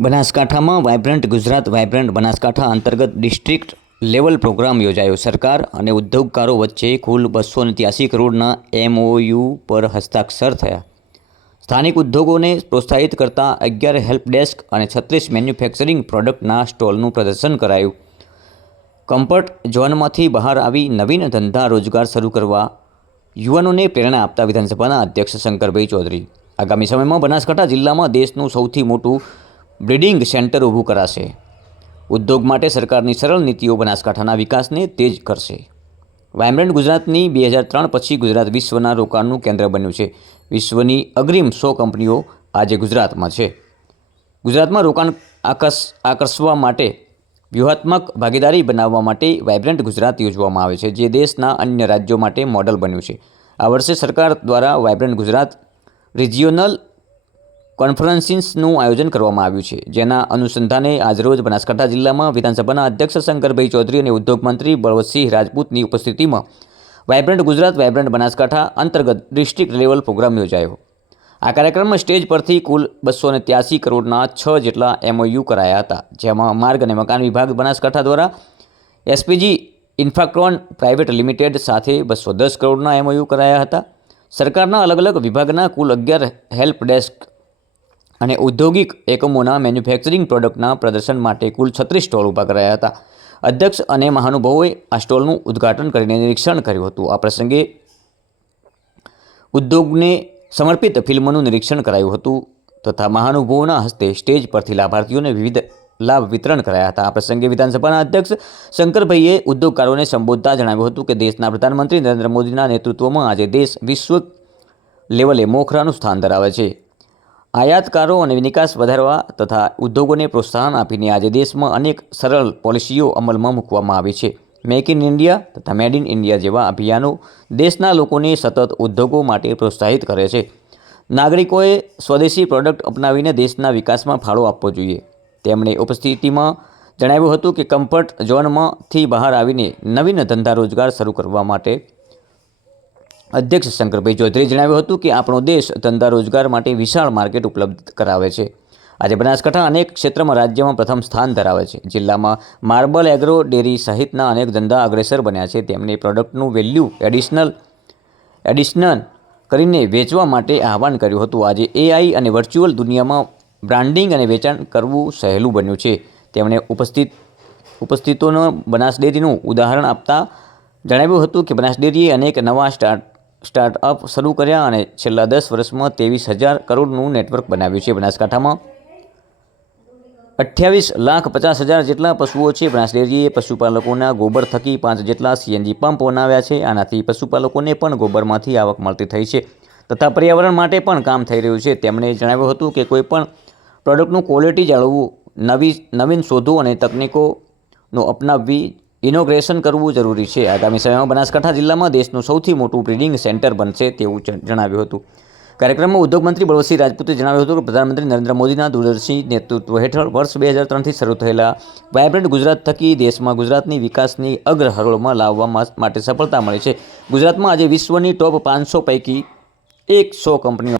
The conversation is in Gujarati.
બનાસકાંઠામાં વાઇબ્રન્ટ ગુજરાત વાઇબ્રન્ટ બનાસકાંઠા અંતર્ગત ડિસ્ટ્રિક્ટ લેવલ પ્રોગ્રામ યોજાયો. સરકાર અને ઉદ્યોગકારો વચ્ચે કુલ બસો ત્યાસી કરોડના એમઓયુ પર હસ્તાક્ષર થયા. સ્થાનિક ઉદ્યોગોને પ્રોત્સાહિત કરતા અગિયાર હેલ્પ ડેસ્ક અને છત્રીસ મેન્યુફેક્ચરિંગ પ્રોડક્ટના સ્ટોલનું પ્રદર્શન કરાયું. કમ્ફર્ટ ઝોનમાંથી બહાર આવી નવીન ધંધા રોજગાર શરૂ કરવા યુવાનોને પ્રેરણા આપતા વિધાનસભાના અધ્યક્ષ શંકરભાઈ ચૌધરી. આગામી સમયમાં બનાસકાંઠા જિલ્લામાં દેશનું સૌથી મોટું બ્રિડિંગ સેન્ટર ઊભું કરાશે. ઉદ્યોગ માટે સરકારની સરળ નીતિઓ બનાસકાંઠાના વિકાસને તેજ કરશે. વાયબ્રન્ટ ગુજરાતની બે હજાર ત્રણ પછી ગુજરાત વિશ્વના રોકાણનું કેન્દ્ર બન્યું છે. વિશ્વની અગ્રીમ સો કંપનીઓ આજે ગુજરાતમાં છે. ગુજરાતમાં રોકાણ આકર્ષ, આકર્ષવા માટે, વ્યૂહાત્મક ભાગીદારી બનાવવા માટે વાયબ્રન્ટ ગુજરાત યોજવામાં આવે છે, જે દેશના અન્ય રાજ્યો માટે મોડલ બન્યું છે. આ વર્ષે સરકાર દ્વારા વાયબ્રન્ટ ગુજરાત રિજિયોનલ કોન્ફરન્સિસનું આયોજન કરવામાં આવ્યું છે, જેના અનુસંધાને આજરોજ બનાસકાંઠા જિલ્લામાં વિધાનસભાના અધ્યક્ષ શંકરભાઈ ચૌધરી અને ઉદ્યોગ મંત્રી બળવતસિંહ રાજપૂતની ઉપસ્થિતિમાં વાયબ્રન્ટ ગુજરાત, વાયબ્રન્ટ બનાસકાંઠા અંતર્ગત ડિસ્ટ્રિક્ટ લેવલ પ્રોગ્રામ યોજાયો. આ કાર્યક્રમમાં સ્ટેજ પરથી કુલ બસો ને ત્યાસી કરોડના છ જેટલા એમઓયુ કરાયા હતા, જેમાં માર્ગ અને મકાન વિભાગ બનાસકાંઠા દ્વારા એસપીજી ઇન્ફ્રાક્રોન પ્રાઇવેટ લિમિટેડ સાથે બસો દસ કરોડના એમઓયુ કરાયા હતા. સરકારના અલગ અલગ વિભાગના કુલ અગિયાર હેલ્પ ડેસ્ક અને ઔદ્યોગિક એકમોના મેન્યુફેક્ચરિંગ પ્રોડક્ટના પ્રદર્શન માટે કુલ છત્રીસ સ્ટોલ ઊભા કરાયા હતા. અધ્યક્ષ અને મહાનુભાવોએ આ સ્ટોલનું ઉદ્ઘાટન કરીને નિરીક્ષણ કર્યું હતું. આ પ્રસંગે ઉદ્યોગને સમર્પિત ફિલ્મનું નિરીક્ષણ કરાયું હતું તથા મહાનુભાવોના હસ્તે સ્ટેજ પરથી લાભાર્થીઓને વિવિધ લાભ વિતરણ કરાયા હતા. આ પ્રસંગે વિધાનસભાના અધ્યક્ષ શંકરભાઈએ ઉદ્યોગકારોને સંબોધતા જણાવ્યું હતું કે દેશના પ્રધાનમંત્રી નરેન્દ્ર મોદીના નેતૃત્વમાં આજે દેશ વિશ્વ લેવલે મોખરાનું સ્થાન ધરાવે છે. આયાતકારો અને નિકાસ વધારવા તથા ઉદ્યોગોને પ્રોત્સાહન આપીને આજે દેશમાં અનેક સરળ પોલિસીઓ અમલમાં મૂકવામાં આવી છે. મેક ઇન ઇન્ડિયા તથા મેડ ઇન ઇન્ડિયા જેવા અભિયાનો દેશના લોકોને સતત ઉદ્યોગો માટે પ્રોત્સાહિત કરે છે. નાગરિકોએ સ્વદેશી પ્રોડક્ટ અપનાવીને દેશના વિકાસમાં ફાળો આપવો જોઈએ. તેમણે ઉપસ્થિતિમાં જણાવ્યું હતું કે કમ્ફર્ટ ઝોનમાંથી બહાર આવીને નવીન ધંધા રોજગાર શરૂ કરવા માટે અધ્યક્ષ શંકરભાઈ ચૌધરીએ જણાવ્યું હતું કે આપણો દેશ ધંધા રોજગાર માટે વિશાળ માર્કેટ ઉપલબ્ધ કરાવે છે. આજે બનાસકાંઠા અનેક ક્ષેત્રમાં રાજ્યમાં પ્રથમ સ્થાન ધરાવે છે. જિલ્લામાં માર્બલ એગ્રો ડેરી સહિતના અનેક ધંધા અગ્રેસર બન્યા છે. તેમની પ્રોડક્ટનું વેલ્યુ એડિશનલ એડિશનલ કરીને વેચવા માટે આહવાન કર્યું હતું. આજે એઆઈ અને વર્ચ્યુઅલ દુનિયામાં બ્રાન્ડિંગ અને વેચાણ કરવું સહેલું બન્યું છે. તેમણે ઉપસ્થિત, ઉપસ્થિતોનો બનાસ ડેરીનું ઉદાહરણ આપતા જણાવ્યું હતું કે બનાસ ડેરીએ અનેક નવા સ્ટાર્ટ સ્ટાર્ટઅપ શરૂ કર્યા અને છેલ્લા દસ વર્ષમાં ત્રેવીસ હજાર કરોડનું નેટવર્ક બનાવ્યું છે બનાસકાંઠામાં. અઠ્યાવીસ લાખ પચાસ હજાર જેટલા પશુઓ છે બનાસ ડેરીએ પશુપાલકોના ગોબર થકી પાંચ જેટલા સીએનજી પંપ બનાવ્યા છે. આનાથી પશુપાલકોને પણ ગોબરમાંથી આવક મળતી થઈ છે. તથા પર્યાવરણ માટે પણ કામ થઈ રહ્યું છે. તેમણે જણાવ્યું હતું કે કોઈપણ પ્રોડક્ટનું ક્વોલિટી જાળવવું, નવી, નવીન શોધો અને તકનીકોનો અપનાવવી ઇનોગ્રેશન કરવું જરૂરી છે. આગામી સમયમાં બનાસકાંઠા જિલ્લામાં દેશનું સૌથી મોટું બ્રિડિંગ સેન્ટર બનશે તેવું જણાવ્યું હતું. કાર્યક્રમમાં ઉદ્યોગમંત્રી બળવસિંહ રાજપૂતે જણાવ્યું હતું કે પ્રધાનમંત્રી નરેન્દ્ર મોદીના દૂરદર્શી નેતૃત્વ હેઠળ વર્ષ બે હજાર ત્રણથી શરૂ થયેલા વાયબ્રન્ટ ગુજરાત થકી દેશમાં ગુજરાતની વિકાસની અગ્ર હરોળમાં લાવવા માટે સફળતા મળી છે. ગુજરાતમાં આજે વિશ્વની ટોપ પાંચસો પૈકી એકસો કંપનીઓ